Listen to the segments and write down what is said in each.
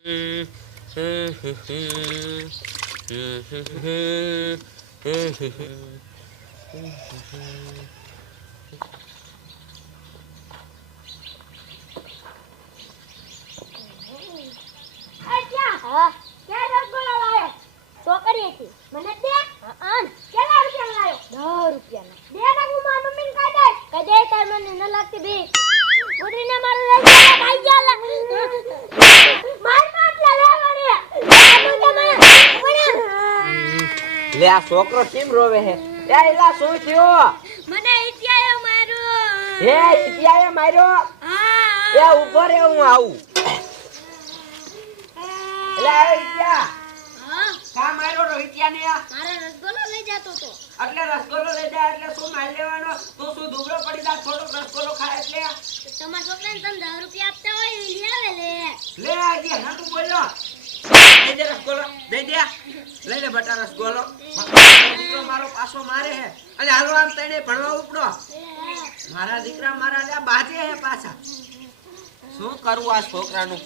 લે આ છોકરો કેમ રોવે હે? એ એલા શું થયો? મને ઇતિયાએ માર્યો. હે ઇતિયાએ માર્યો? હા. એ ઉભો રે હું આવું. એલા ઇતિયા. હા. કા માર્યો રો ઇતિયાને? મારે રસગોલો લઈ જાતો તો. એટલે રસગોલો લઈ જાય એટલે શું માર લેવાનો? તું શું દુબળો પડી જા થોડો રસગોલો ખાય એટલે? તમારા છોકરાને તમે 10 રૂપિયા આપતા હોય એ લઈ આવે લે. લે આજે હાટુ બોલ્યો. દે દે રસગોલો દે દે. લઈ લે બટા રસગોલો. દીકરો મારો પાછો મારે હે અને હાલો આમ તને ભણવા ઉપડો. મારા દીકરા મારા લે બાજે હે પાછા. શું કરું આ છોકરાનું?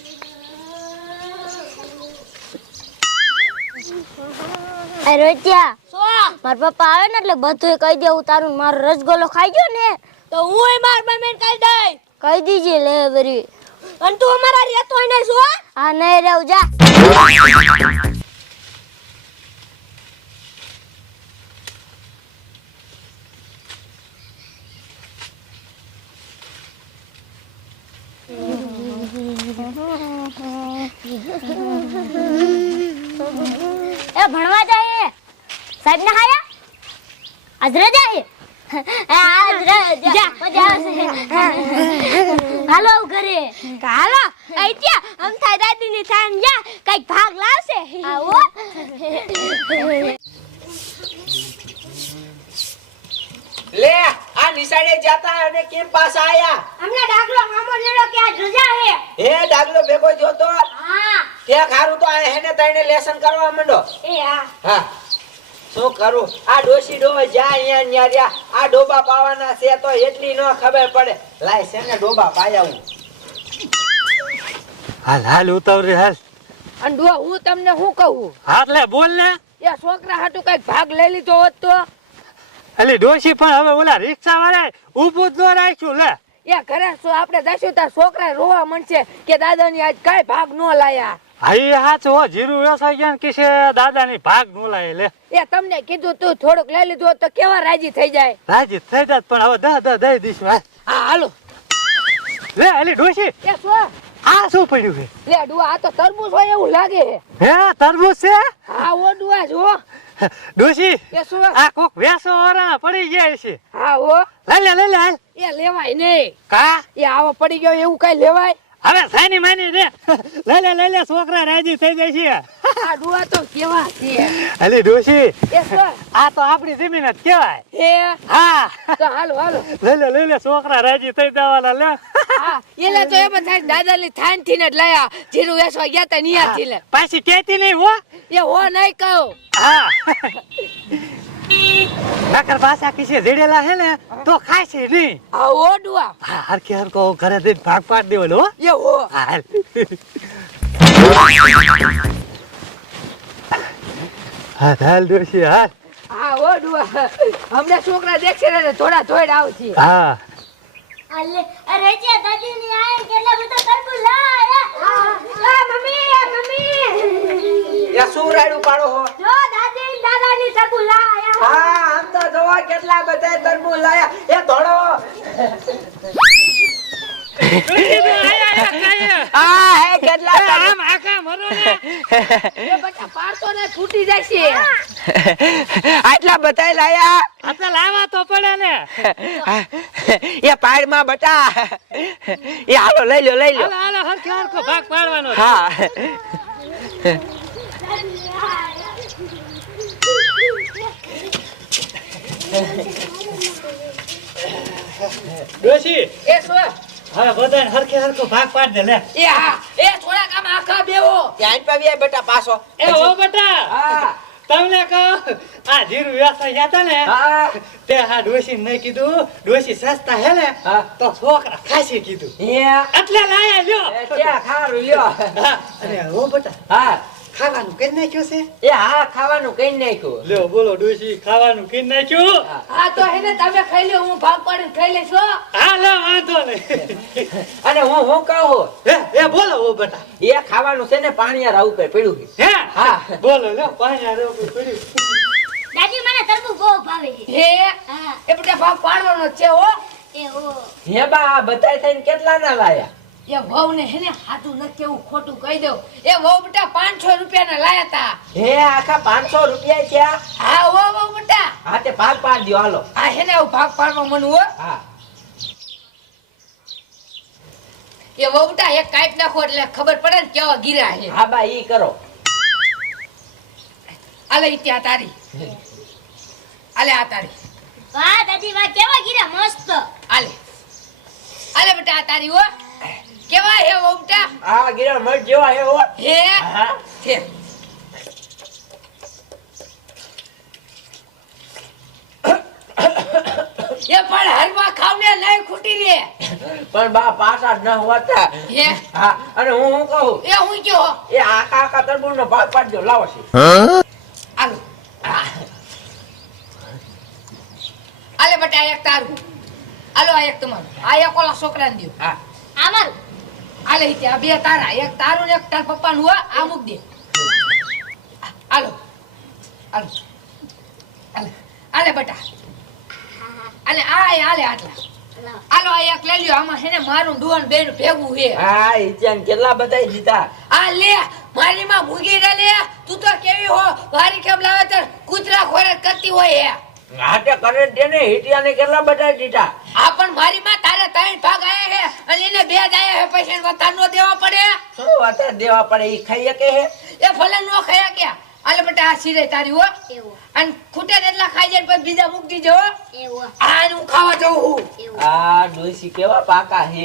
અરે ત્યાં શું? મારા પપ્પા આવે ને એટલે બધું કહી દેવું તારું મારો રસગોલો ખાઈ ગયો ને તો હું માર મમ્મીને કહી દઈ. કહી દીજે લે બરી. અને તું અમારા રહેતો હોય ને શું? હા નહીં રહેવું જા. એ ભણવા જાય સાહેબ ને ખાયા આજ રજા છે આજ રજા મજા આવશે હાલો ઘરે હાલો આઈત્યા આમ થાય દાદી ની થાન જા કઈક ભાગ લાવશે. આવો લે આ નિશાળે જાતા અને કેમ પાછા આયા? અમને ડાગલો મામો લેલો કે આજ રજા હે. હે ડાગલો ભેગો જોતો હા. તે ખારું તો આ હેને તઈને લેસન કરવા માંડો. એ હા. હા શું કરું? આ ડોસી ડો જા અહીંયા ન્યા રહ્યા. આ ડોબા પાવાના છે તો એટલી ન ખબર પડે. લાય છે ને ડોબા પાયાવું. હાલ હાલ ઉતાવળ રે હાલ. અંડો હું તમને શું કહું? હાથ લે બોલ ને. એ છોકરા હાટુ કઈક ભાગ લઈ લીધો હોત તો અલી ડોશી પણ હવે ઓલા રિક્ષા વાળા ઊભું જ ન રાખ્યું લે. એ ઘરે આપણે દઈશું તાર છોકરા રોવા મળશે કે દાદાની આજ કઈ ભાગ ન લાયા. હાઈ હાચ હો જીરું વેસાઈ ગયા કે છે દાદાની ભાગ નો લાય લે. એ તમને કીધું તું થોડુંક લઈ લીધું હોત તો કેવા રાજી થઈ જાય. રાજી થઈ જાત પણ હવે દઈ દઈશું હાલ. હા હાલો. લે અલી ડોશી એ શું? આ શું પડ્યું છે? લે ડુઆ આ તો તરબૂચ હોય એવું લાગે છે. હે તરબૂચ છે? હા ઓ ડુઆ જો. ડોશી એ શું? આ કોક વેસો વાળા પડી ગયા છે. હા ઓ. લઈ લે હાલ. એ લેવાય નહીં. કા એ આવો પડી ગયો એવું કઈ લેવાય? હવે સાની માની રે. લઈ લે છોકરા રાજી થઈ જાય છે. આ ડુઆ તો કેવા છે. અલી ડોશી એ શું? આ તો આપણી જમીન જ કહેવાય. એ હા તો હાલો. લઈ લે છોકરા રાજી થઈ જવાના લે. હા એટલે તો એમ થાય દાદાની થાન થી ને જ લાયા જીરું વેસવા ગયા તા નિયાથી લે. પાછી કેતી નહીં હો. એ હો નહીં કહું. હા નકર પાછા કિસે જેડેલા હે ને તો ખાય છે નહીં. હા ઓ ડુઆ. હા હરખો ઘરે દઈને ભાગ પાડ દેવાનો હો. એ હો. હાલ હાલ ડોશી હાલ. હા ઓ ડુઆ હમણાં છોકરા દેખશે ને થોડા ધોઈડ આવશે. હા અરે ત્યાં દાદી ની આય કેટલા બધા તરબૂચ લાયા. એ શું રાડું પાડો હો? જો દાદા ની તરબૂચ લાયા. હા આમ તો જોવા કેટલા બધા તરબૂચ લાયા. એ ધોળો હા હે કેટલા આમ આખા મરો ને. એ બચ્ચા પાડતો ને ફૂટી જાય છે. આટલા બધા લાયા. આટલા લાવવા તો પડે ને. એ પાડમાં બટા. એ હાલો લઈ લો. હાલો હરખો ભાગ પાડવાનો. હા ડોશી એ શું? હવે બધાને હરખો ભાગ પાડ દે લે. એ હા એ થોડાક આમ આખા બેવો. ત્યાં પાવી બટા પાછો. એ ઓ બેટા હા તમને કહું આ જીરું વ્યવસાય ગયા હતા ને હા તે હા ડોશી નહીં કીધું ડોશી સસ્તા હે ને હા. તો છોકરા ખાસી કીધું એ એટલે લાયા લ્યો ત્યાં ખારું લ્યો હા, અને હો બેટા હા ખાવાનું કઈ નાખ્યું છે એ હા ખાવાનું કઈ નાખ્યું લ્યો બોલો ડોશી ખાવાનું કઈ નાખ્યું હા. હા તો એને તમે ખાઈ લ્યો હું ભાગ પાડીને ખાઈ લઈશ હો. હા લે વાંધો નહીં અને હું કહું એ બોલો હો બેટા એ ખાવાનું છે ને પાણીયા રાવ ઉપર પડ્યું છે હે હા. બોલો લ્યો પાણી આ રોકું પડ્યું દાદી મને તરબૂચ બહુ ભાવે છે હે હા એ બધા ભાગ પાડવાનો જ છે હો. એ હો હે બા આ બધાય થઈને કેટલા ના લાયા એ વહુ ને હેને હાથું ન કેવું ખોટું કહી દઉં એ વહુ બેટા 500 રૂપિયાના લાયા તા. હે આખા 500 રૂપિયા થયા હા વહુ બેટા હા તે ભાગ પાડ દ્યો હાલો આ હેને આવું ભાગ પાડવા મન હો. હા એ વહુ બેટા એક કાઈટ નાખો એટલે ખબર પડે ને કેવા ગીરા છે. હા બા ઈ કરો આલે ઈ ત્યાં તારી આલે આ તારી વાહ દાદી વાહ કેવા ગીરા મસ્ત આલે આલે બેટા આ તારી હો. કેવા હે વહુ બેટા આ ગીરા મર જેવા હે હો હે હા છે એ પણ હલવા ખાવને નહીં ખૂટી રે. પણ બા પાછા જ ન હોતા હે હા અને હું કહું એ હું કયો એ આખા તરબૂચ નો ભાગ પાડજો લાવો છે આલો આલે બેટા એક તારું આલો આ એક તમારું આ એક ઓલા છોકરાને દ્યો. હા અમારું આલે ઈ ત્યાં બે તારા એક તારું ને એક તાર પપ્પાનું હો. આ મૂક દે આલો આલો આલે આલે બેટા આલે આલે આટલા લાવ. આલો આ એક લઈ લ્યો આમાં હેને મારું ડોન બેનું ભેગું હે. હા ઈ ત્યાં કેટલા બધાય દીધા આ લે મારી માં મૂગી રે લે તું તો કેવી હો વારી કેમ લાવે તો કૂતરા ખોરાક કરતી હોય હે. હાટે કરે તેને હિટિયાને કેટલા બધા દીધા આ પણ મારી માં તારે 3 ભાગ આયા હે અને એને 2 જ આયા હે પૈસા વધાર નો દેવા પડે. શું વાત દેવા પડે ઈ ખાઈએ કે હે એ ભલે નો ખાયા ગયા આલે બેટા આ સિરે તારી હો એવો અને ખૂટે એટલા ખાઈ જાય પછી બીજા મૂકી દીજો હો. એવો આ હું ખાવા જઉં હું. એવો આ ડોસી કેવા પાકા હે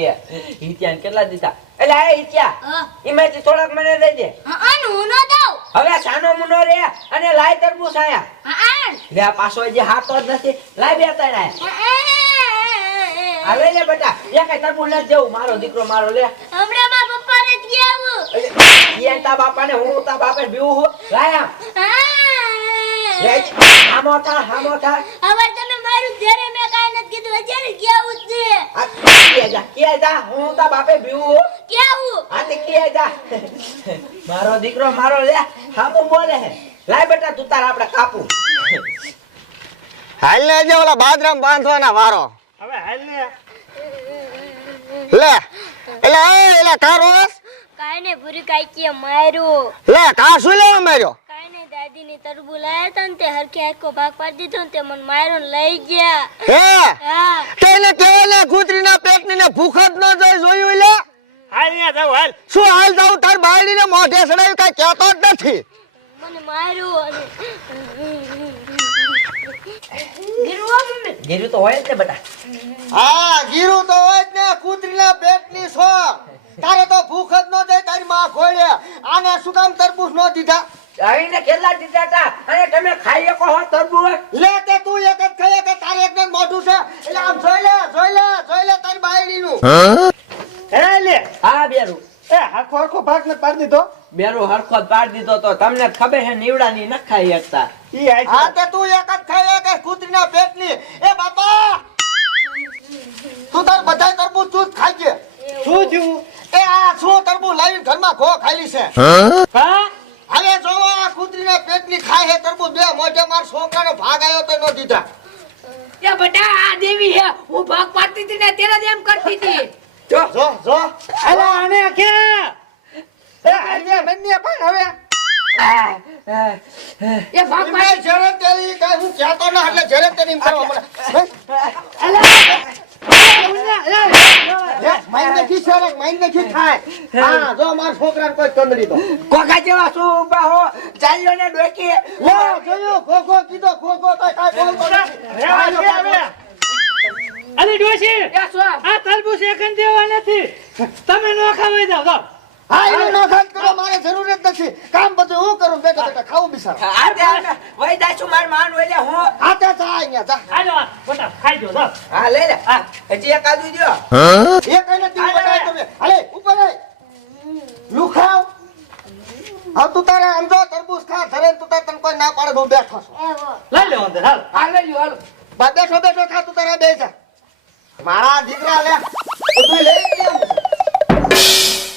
હિટિયાને કેટલા દીધા એટલે આ હિટિયા હા એમાંથી થોડાક મને દઈ દે આનું હું ન દઉં હવે સાનો મુનો રે અને લાય તરબૂચ આયા હા લે આ પાછો જે હાથો જ નથી લાય બે ત્રણ આયા હવે લે બેટા એ કઈ તરબૂચ નથી જવું મારો દીકરો મારો લે હમણાં મારા પપ્પાને જ ગયા ઈ તા બાપાને હું તા બાપે બીવું હું લાય આમ લે હામો થા હવે તમે મારું ઘરે મેં કાંઈ નથી કીધું અત્યારે કેવું જ છે આ કે જા હું તા બાપે બીવું હું કેવું આ તે કે જા મારો દીકરો મારો લે હામો બોલે હે લાય બેટા તું તાર આપણે કાપું હાલ ને જે ઓલા બાદરામ બાંધવાના વારો હવે હાલ ને લે એલા કારો કાંઈ ને પૂરી કાંઈ માર્યું લે કા શું લેવા માર્યો કાંઈ ને દાદીની તરબૂચ લાયા હતા ને તે હરખે આખો ભાગ પાડી દીધો ને તે મને માર્યો ને લઈ ગયા હે હા તેને કેવલે કૂતરીના પેટની ને ભૂખ જ ન જોઈ જોયું લે હાલ ને જાવ હાલ શું હાલ જાઉં તાર બાયડીને મોઢે સડાયું કાઈ કહેતો જ નથી મને માર્યું અને ગીરું તો હોય જ ને બેટા હા ગીરું તો હોય જ ને કૂતરીના પેટની સો તારે તો ભૂખ જ ન જાય તારી માં ખોળે આને શું કામ તરબૂચ ન દીધા આવીને કેટલા દીધા તા અને તમે ખાઈ શકો હો તરબૂચ લે તે તું એક જ ખાય કે તારે એક જ મોઢું છે એટલે આમ જોઈ લે તારી બાયડીનું હે લે હા બેરું એ હરખો હરખો ભાગ ને પાડી દીધો બેરું હરખો જ પાડી દીધો તો તમને ખબર હે નીવડાની ન ખાઈ શકતા ઈ આઈ હા તે તું એક જ ખાય કે કૂતરીના પેટની એ બાપા તું તાર બધાય તરબૂચ તું જ ખાજે શું થયું એ આ શું તરબૂચ લાવીને ઘરમાં ખો ખાલી છે હા હવે જો આ કૂતરીના પેટની ખાય હે તરબૂચ બે મોઢે માર છોકરાનો ભાગ આવ્યો તો ન દીધા એ બેટા આ દેવી હે હું ભાગ પાડતી હતી ને તેરા જ એમ કરતી હતી. જો અલા આને કે એ હાલે બંને પણ હવે એ ભાગ મેં પાડી જરે તેરી કાઈ હું કહેતો ના એટલે જરે તેરી એમ કરવા મને માઈન નથી સર માઈન નથી થાય હા જો માર છોકરાને કોઈ કંદડી તો કોકા જેવા શું ઉભા હો ચાલ્યો ને ડોકી લો જોયો ખોખો કીધો ખોખો તો કાઈ બોલતો નથી રેવા દે હવે અલી ડોશી એ શું આ તરબૂચ એકન દેવા નથી તમે નો ખાવાઈ જાવ તો હા એને નો ખાત કરો મારે જરૂર જ નથી છે કામ બધું હું કરું બેઠા બેઠા ખાવું બિસારા આ તે અમે વઈ દાશું માર માન ઓલે હું હા તે જા અહીંયા જા હાલો મોટા ખાઈ જો જાઓ. હા લઈ લે હજી એક આદુ દ્યો એ કઈ નથી બતાય તમે હાલે ઉપર આય લુખાવ હવે તું તારે સમજો તરબૂચ ખા ધરે તું તારે તને કોઈ ના પાડે હું બેઠો છું એવો લઈ લો અંદર હાલો. આ લઈ લ્યો હાલો બા બેઠો બેઠો ખા તું તારે બે જા મારા દીકરા લે બધું લઈ લે